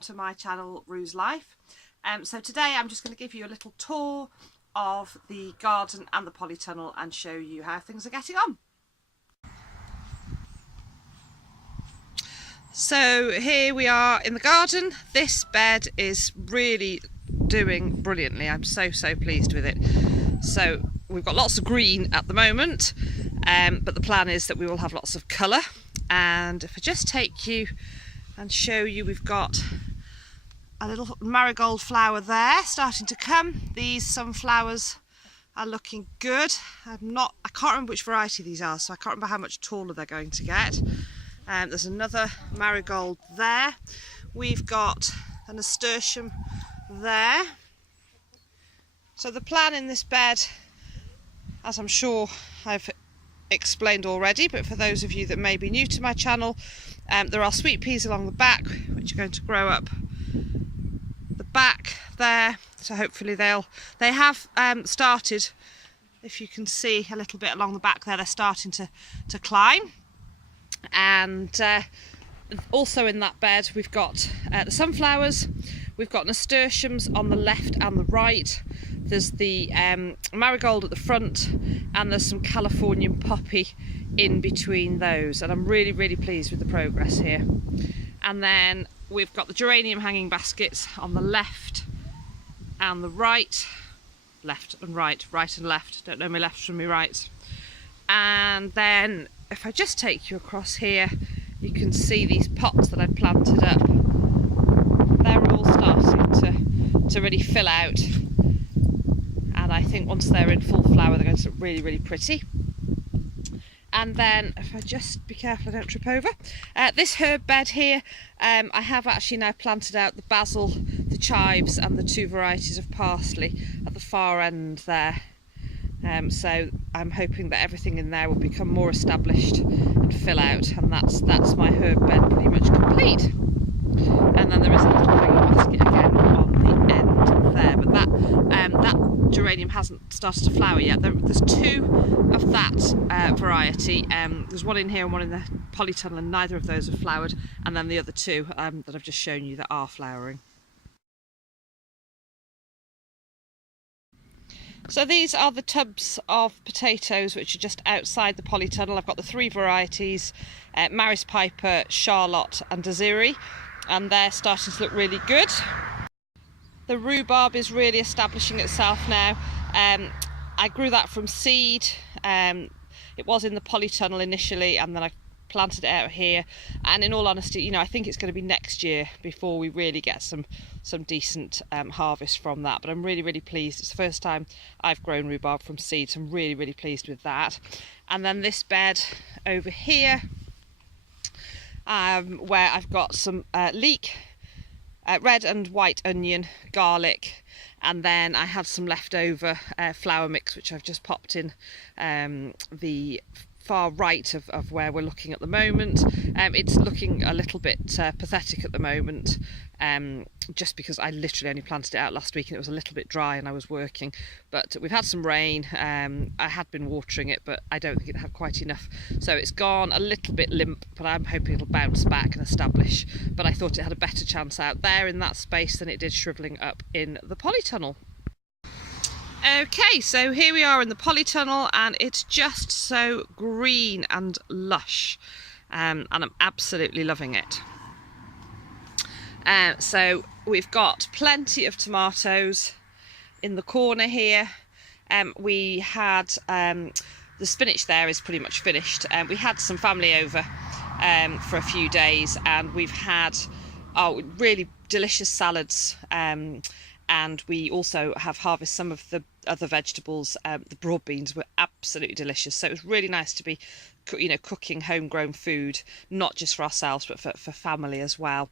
welcome to my channel Rue's Life. So today I'm just going to give you a little tour of the garden and the polytunnel and show you how things are getting on. So here we are in the garden. This bed is really doing brilliantly. I'm so pleased with it. So we've got lots of green at the moment, but the plan is that we will have lots of colour. And if I just take you and show you, we've got a little marigold flower there starting to come. These sunflowers are looking good. I can't remember which variety these are, so I can't remember how much taller they're going to get. There's another marigold there. We've got a nasturtium there. So the plan in this bed, as I'm sure I've explained already, but for those of you that may be new to my channel, there are sweet peas along the back which are going to grow up the back there, so hopefully they have started, if you can see a little bit along the back there, they're starting to climb. And also in that bed we've got the sunflowers, we've got nasturtiums on the left and the right, there's the marigold at the front, and there's some Californian poppy in between those, and I'm really pleased with the progress here. And then we've got the geranium hanging baskets on the left and the right, left and right, right and left, don't know my left from my right. And then if I just take you across here, you can see these pots that I'd planted up. They're all starting to really fill out, and I think once they're in full flower they're going to look really pretty. And then if I just be careful I don't trip over, this herb bed here, I have actually now planted out the basil, the chives and the two varieties of parsley at the far end there. So I'm hoping that everything in there will become more established and fill out, and that's my herb bed pretty much complete. And then there is a little hanging basket again on the end there, but that geranium hasn't started to flower yet. There's two of that variety. There's one in here and one in the polytunnel, and neither of those have flowered, and then the other two that I've just shown you that are flowering. So these are the tubs of potatoes which are just outside the polytunnel. I've got the three varieties, Maris Piper, Charlotte and Desiree, and they're starting to look really good. The rhubarb is really establishing itself now. I grew that from seed. It was in the polytunnel initially, and then I planted it out here, and in all honesty, you know, I think it's going to be next year before we really get some decent harvest from that. But I'm really pleased. It's the first time I've grown rhubarb from seed, so I'm really pleased with that. And then this bed over here, where I've got some leek, red and white onion, garlic, and then I had some leftover flour mix which I've just popped in the far right of where we're looking at the moment. It's looking a little bit pathetic at the moment, just because I literally only planted it out last week and it was a little bit dry and I was working, but we've had some rain. I had been watering it, but I don't think it had quite enough, so it's gone a little bit limp, but I'm hoping it'll bounce back and establish. But I thought it had a better chance out there in that space than it did shrivelling up in the polytunnel. Okay, so here we are in the polytunnel, and it's just so green and lush, and I'm absolutely loving it. So we've got plenty of tomatoes in the corner here. We had the spinach there is pretty much finished. We had some family over for a few days, and we've had really delicious salads. And we also have harvested some of the other vegetables. The broad beans were absolutely delicious, so it was really nice to be, you know, cooking homegrown food, not just for ourselves but for family as well.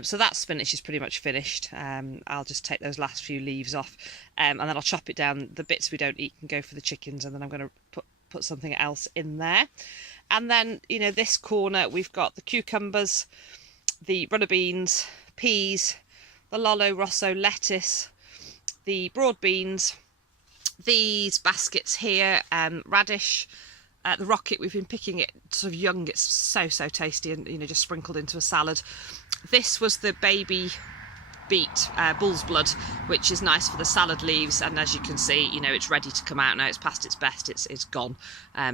So that spinach is pretty much finished. I'll just take those last few leaves off, and then I'll chop it down. The bits we don't eat can go for the chickens, and then I'm going to put something else in there. And then, you know, this corner we've got the cucumbers, the runner beans, peas, the Lollo Rosso lettuce, the broad beans, these baskets here, radish, the rocket, we've been picking it sort of young, it's so tasty, and, you know, just sprinkled into a salad. This was the baby beet, bull's blood, which is nice for the salad leaves, and as you can see, you know, it's ready to come out now. It's past its best, it's gone,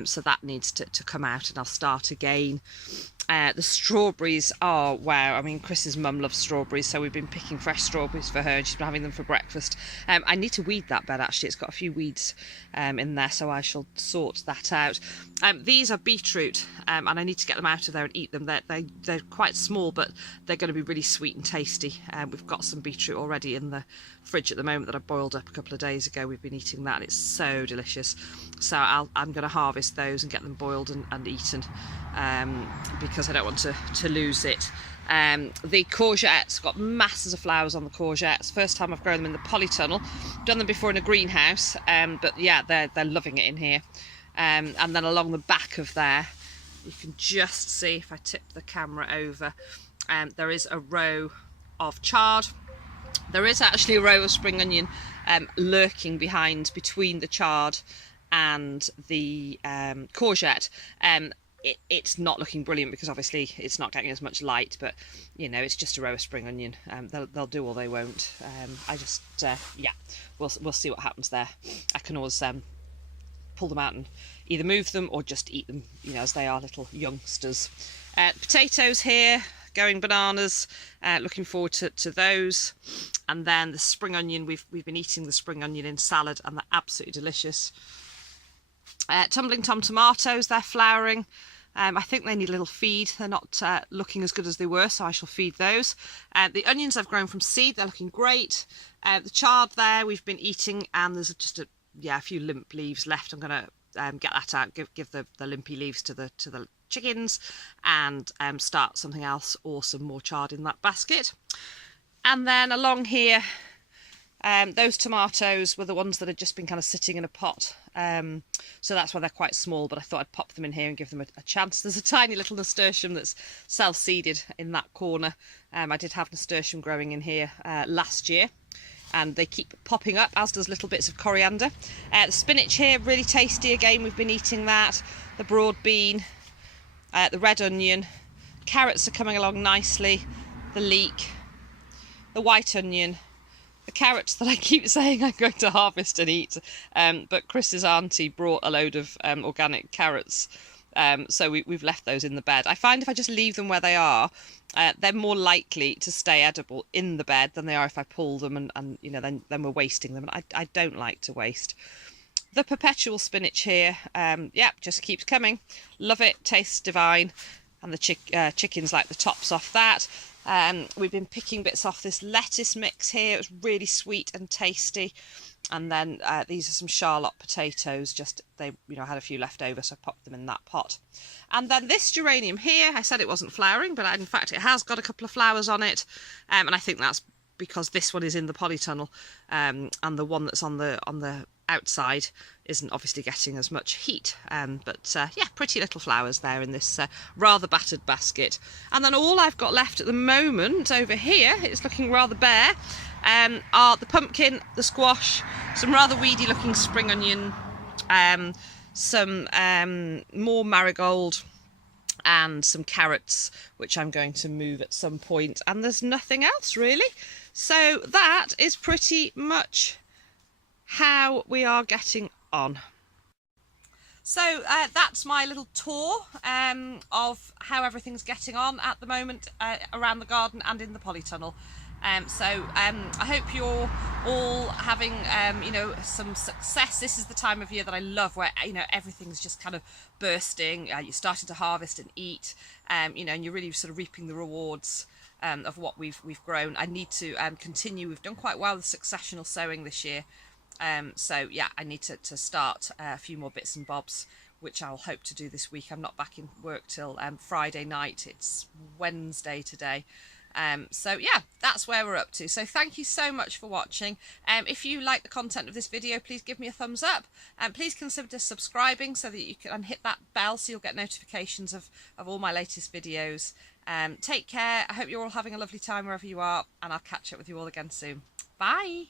so that needs to come out, and I'll start again. The strawberries are, wow, I mean, Chris's mum loves strawberries, so we've been picking fresh strawberries for her, and she's been having them for breakfast. I need to weed that bed, actually. It's got a few weeds in there, so I shall sort that out. These are beetroot, and I need to get them out of there and eat them. They're quite small, but they're going to be really sweet and tasty. We've got some beetroot already in the fridge at the moment that I boiled up a couple of days ago. We've been eating that, and it's so delicious. So I'm going to harvest those and get them boiled and eaten, because I don't want to lose it. The courgettes, got masses of flowers on the courgettes. First time I've grown them in the Polytunnel. Done them before in a greenhouse, but yeah, they're loving it in here. And then along the back of there, you can just see, if I tip the camera over, there is a row of chard. There is actually a row of spring onion lurking between the chard and the courgette. It's not looking brilliant because obviously it's not getting as much light, but you know, it's just a row of spring onion. They'll do or they won't. Yeah, we'll see what happens there. I can always pull them out and either move them or just eat them, you know, as they are little youngsters. Potatoes here, going bananas. Looking forward to those. And then the spring onion, we've been eating the spring onion in salad, and they're absolutely delicious. Tumbling Tom tomatoes, they're flowering. I think they need a little feed. They're not looking as good as they were, so I shall feed those. The onions I've grown from seed, they're looking great. The chard there we've been eating, and there's just a few limp leaves left. I'm going to get that out, give the limpy leaves to the chickens, and start something else awesome, more chard in that basket. And then along here, those tomatoes were the ones that had just been kind of sitting in a pot, so that's why they're quite small, but I thought I'd pop them in here and give them a chance. There's a tiny little nasturtium that's self-seeded in that corner. I did have nasturtium growing in here last year, and they keep popping up, as does little bits of coriander. The spinach here, really tasty again, we've been eating that. The broad bean, the red onion, carrots are coming along nicely, the leek, the white onion, the carrots that I keep saying I'm going to harvest and eat, but Chris's auntie brought a load of organic carrots, so we've left those in the bed. I find if I just leave them where they are, they're more likely to stay edible in the bed than they are if I pull them, and you know, then we're wasting them, and I don't like to waste. The perpetual spinach here, yeah, just keeps coming. Love it, tastes divine, and the chickens like the tops off that. We've been picking bits off this lettuce mix here. It was really sweet and tasty. And then these are some Charlotte potatoes. Just they, you know, had a few left over, so I popped them in that pot. And then this geranium here, I said it wasn't flowering, but in fact it has got a couple of flowers on it. And I think that's because this one is in the polytunnel, and the one that's on the outside isn't obviously getting as much heat, but yeah, pretty little flowers there in this rather battered basket. And then all I've got left at the moment over here, it's looking rather bare, are the pumpkin, the squash, some rather weedy looking spring onion, some more marigold, and some carrots, which I'm going to move at some point, and there's nothing else really. So that is pretty much how we are getting on. So that's my little tour of how everything's getting on at the moment around the garden and in the polytunnel. I hope you're all having you know, some success. This is the time of year that I love, where you know, everything's just kind of bursting. You're starting to harvest and eat, you know, and you're really sort of reaping the rewards of what we've grown. I need to continue. We've done quite well with successional sowing this year. So yeah, I need to start a few more bits and bobs, which I'll hope to do this week. I'm not back in work till Friday night. It's Wednesday today. So yeah, that's where we're up to. So thank you so much for watching. If you like the content of this video, please give me a thumbs up, and please consider subscribing so that you can hit that bell so you'll get notifications of all my latest videos. Take care. I hope you're all having a lovely time wherever you are, and I'll catch up with you all again soon. Bye.